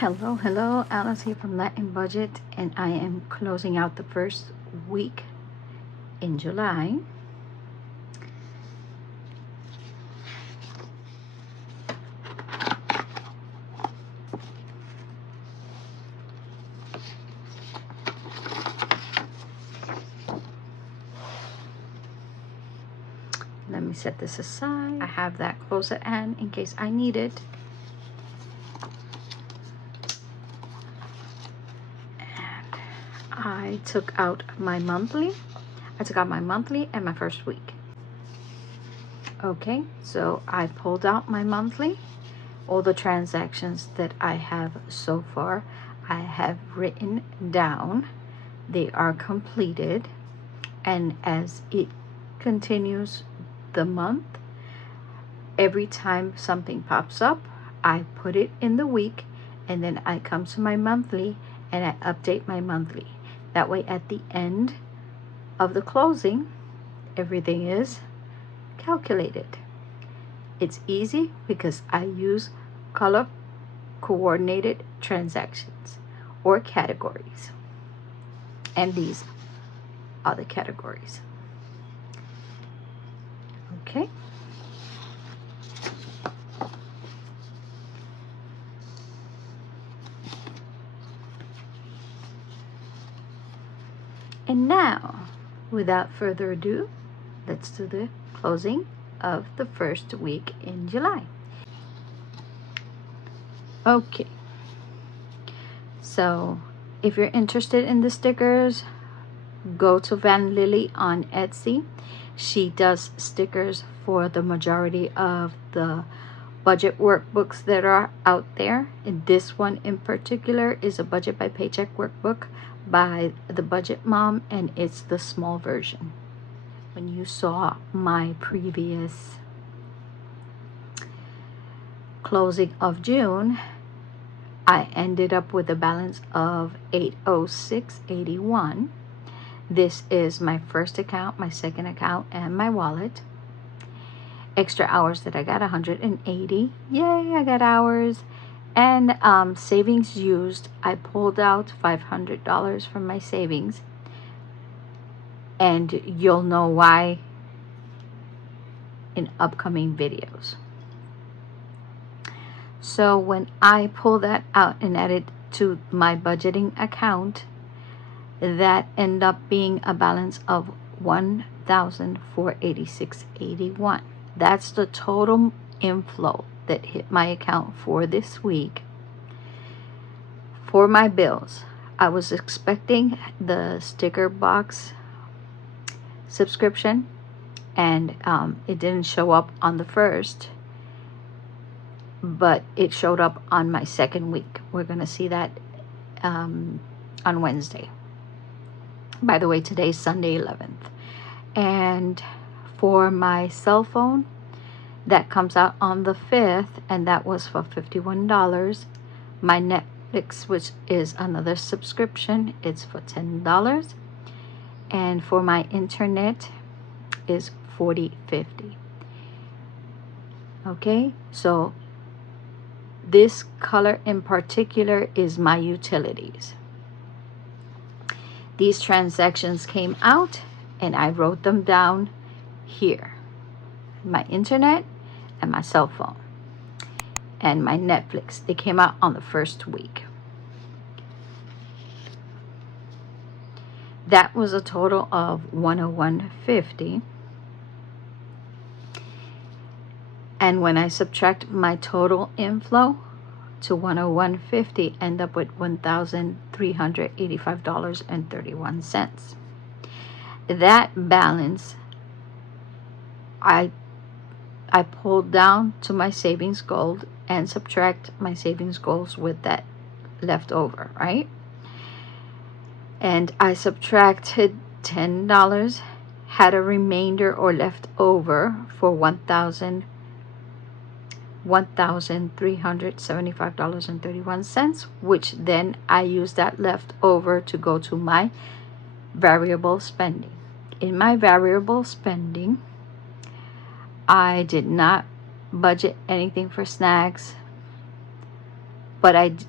Hello, Alice here from Latin Budget, and I am closing out the first week in July. Let me set this aside. I have that close at hand in case I need it. I took out my monthly. I took out my monthly and my first week. Okay, so I pulled out my monthly. All the transactions that I have so far, I have written down. They are completed. And as it continues the month, every time something pops up, I put it in the week, and then I come to my monthly and I update my monthly. That way at the end of the closing, everything is calculated. It's easy because I use color coordinated transactions or categories. And these are the categories. Okay. And now, without further ado, let's do the closing of the first week in July. Okay. So, if you're interested in the stickers, go to Van Lily on Etsy. She does stickers for the majority of the budget workbooks that are out there. And this one in particular is a budget by paycheck workbook by the Budget Mom, and it's the small version. When you saw my previous closing of June, I ended up with a balance of $806.81. This is my first account, my second account, and my wallet. Extra hours that I got, 180. Yay, I got hours. And savings used, I pulled out $500 from my savings. And you'll know why in upcoming videos. So when I pull that out and add it to my budgeting account, that ended up being a balance of $1,486.81. That's the total inflow that hit my account for this week. For my bills, I was expecting the sticker box subscription, and it didn't show up on the first, but it showed up on my second week. We're gonna see that on Wednesday. By the way, today's Sunday 11th. And for my cell phone, that comes out on the 5th, and that was for $51. My Netflix, which is another subscription, it's for $10. And for my internet is $40.50. Okay, so this color in particular is my utilities. These transactions came out and I wrote them down here. My internet and my cell phone and my Netflix. They came out on the first week. That was a total of $101.50. And when I subtract my total inflow to $101.50, end up with $1,385.31. That balance I pulled down to my savings goal and subtract my savings goals with that left over, right? And I subtracted $10, had a remainder or left over for $1,375.31, which then I used that left over to go to my variable spending. In my variable spending, I did not budget anything for snacks, But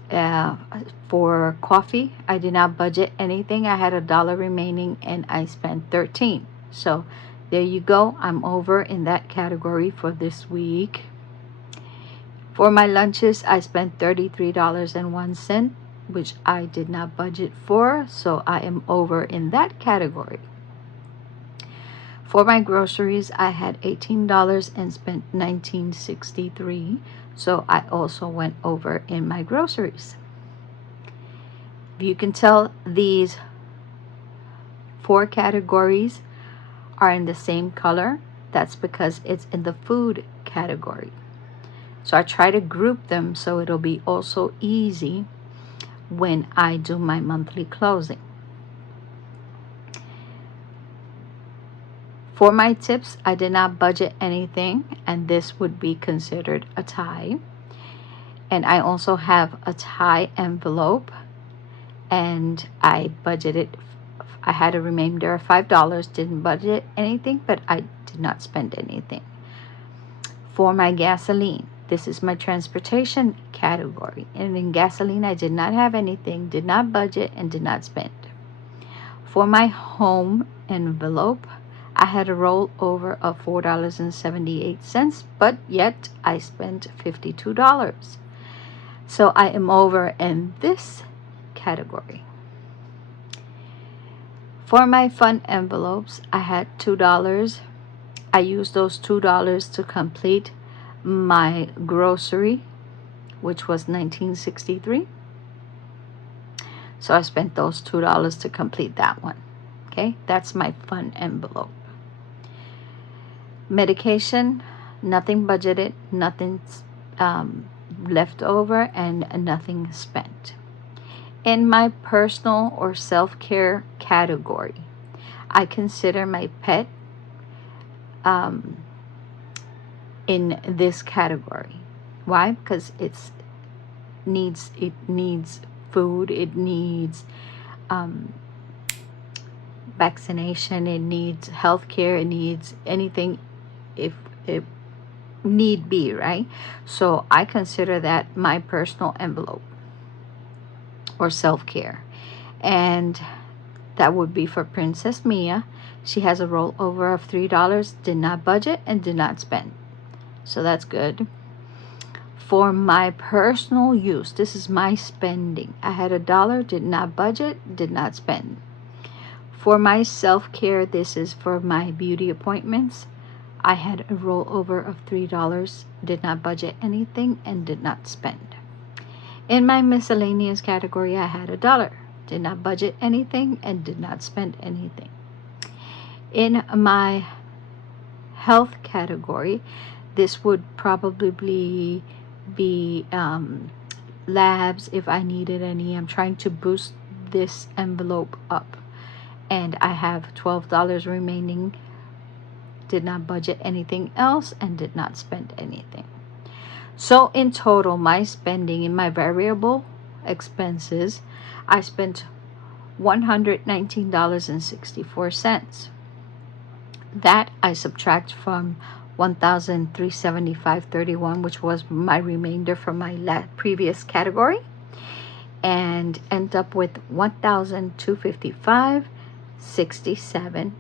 for coffee, I did not budget anything. I had $1 remaining and I spent 13. So there you go. I'm over in that category for this week. For my lunches, I spent $33.01, which I did not budget for. So I am over in that category. For my groceries, I had $18 and spent $19.63. So I also went over in my groceries. If you can tell, these 4 categories are in the same color. That's because it's in the food category. So I try to group them so it'll be also easy when I do my monthly closing. For my tips, I did not budget anything, and this would be considered a tie. And I also have a tie envelope, and I budgeted, I had a remainder of $5, didn't budget anything, but I did not spend anything. For my gasoline, this is my transportation category, and in gasoline I did not have anything, did not budget, and did not spend. For my home envelope, I had a rollover of $4.78, but yet I spent $52. So I am over in this category. For my fun envelopes, I had $2. I used those $2 to complete my grocery, which was $19.63. So I spent those $2 to complete that one. Okay, that's my fun envelope. Medication, nothing budgeted, nothing left over, and nothing spent. In my personal or self-care category, I consider my pet in this category. Why? Because it needs food, it needs vaccination, it needs health care, it needs anything if it need be, right? So I consider that my personal envelope or self-care. And that would be for Princess Mia. She has a rollover of $3, did not budget and did not spend. So that's good. For my personal use, this is my spending. I had $1, did not budget, did not spend. For my self-care, this is for my beauty appointments. I had a rollover of $3, did not budget anything, and did not spend. In my miscellaneous category, I had $1, did not budget anything, and did not spend anything. In my health category, this would probably be labs if I needed any. I'm trying to boost this envelope up, and I have $12 remaining, did not budget anything else, and did not spend anything. So in total, my spending in my variable expenses, I spent $119.64. That I subtract from $1,375.31, which was my remainder from my previous category, and end up with $1,255.67,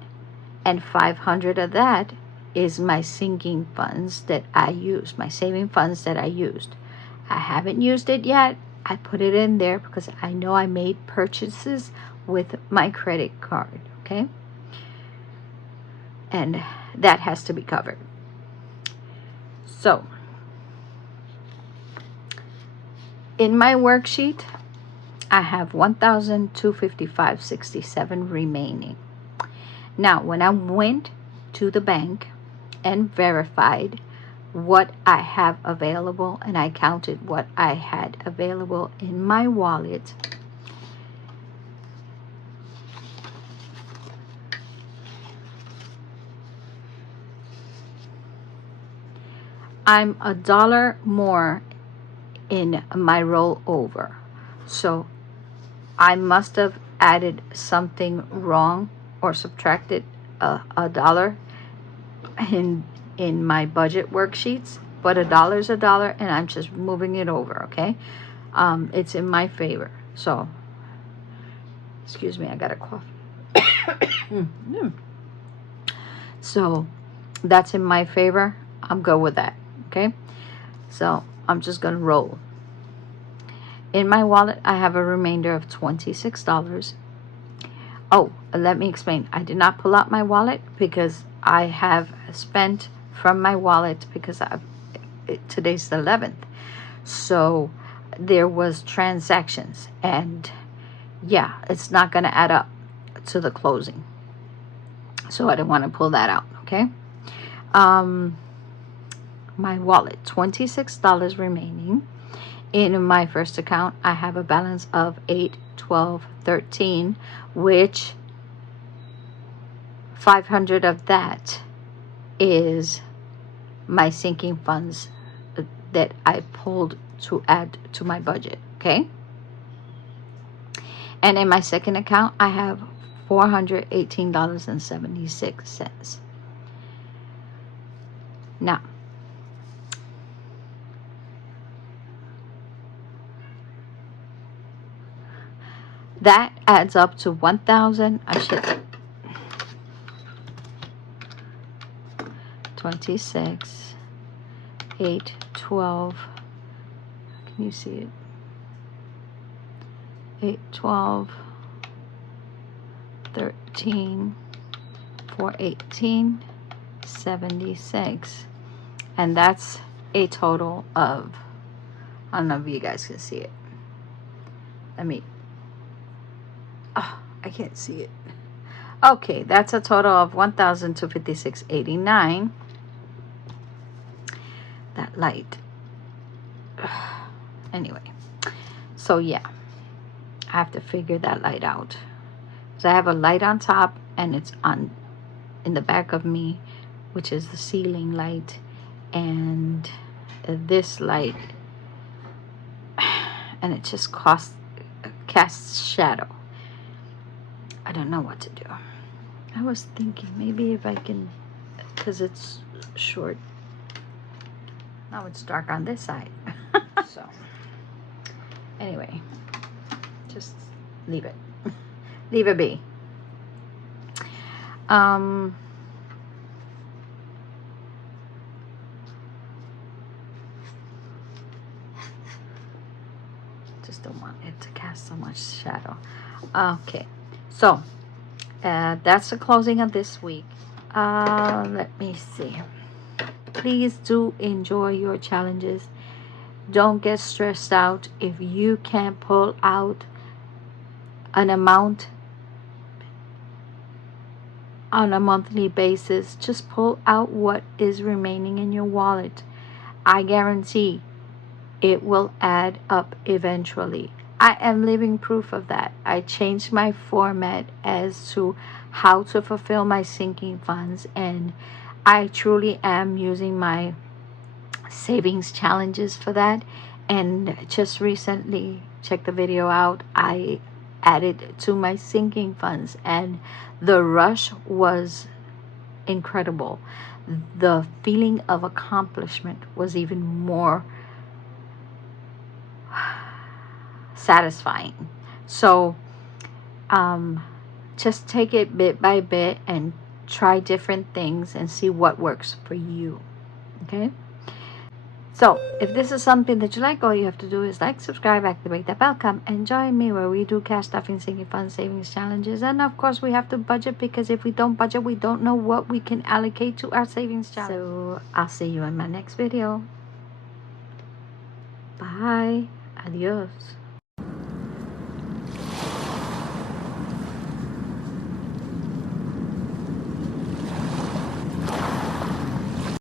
and $500 of that is my sinking funds that I used, my saving funds that I used. I haven't used it yet. I put it in there because I know I made purchases with my credit card, okay? And that has to be covered. So, in my worksheet, I have $1,255.67 remaining. Now, when I went to the bank and verified what I have available, and I counted what I had available in my wallet, I'm $1 more in my rollover. So I must have added something wrong or subtracted $1 in my budget worksheets, but $1 is $1, and I'm just moving it over, okay? it's in my favor. So, excuse me, I got a cough. So, that's in my favor. I'm good with that. Okay? So, I'm just going to roll. In my wallet, I have a remainder of $26. Oh, let me explain. I did not pull out my wallet because I have spent from my wallet because today's the 11th. So there was transactions, and yeah, it's not going to add up to the closing. So I didn't want to pull that out, okay? My wallet, $26 remaining. In my first account, I have a balance of $8, $12, $13, which 500 of that is my sinking funds that I pulled to add to my budget, okay? And in my second account, I have $418.76. Now, that adds up to 26, 8, 12. Can you see it? 8, 12, 13, 418, 76. And that's a total of, I don't know if you guys can see it. I can't see it. Okay, that's a total of $1,256.89. That light. Anyway, so yeah, I have to figure that light out. So I have a light on top, and it's on in the back of me, which is the ceiling light, and this light, and it just casts shadow. I don't know what to do. I was thinking maybe if I can, because it's short. Now it's dark on this side. So anyway, just leave it. Leave it be. Just don't want it to cast so much shadow. Okay, so that's the closing of this week. Let me see. Please do enjoy your challenges. Don't get stressed out if you can't pull out an amount on a monthly basis. Just pull out what is remaining in your wallet. I guarantee it will add up eventually. I am living proof of that. I changed my format as to how to fulfill my sinking funds, and I truly am using my savings challenges for that. And just recently, check the video out, I added to my sinking funds, and the rush was incredible. The feeling of accomplishment was even more satisfying. So just take it bit by bit and try different things and see what works for you. Okay, so if this is something that you like, all you have to do is like, subscribe, activate that bell, come and join me where we do cash stuffing, sinking fund savings challenges. And of course we have to budget, because if we don't budget, we don't know what we can allocate to our savings challenge. So I'll see you in my next video. Bye. Adios.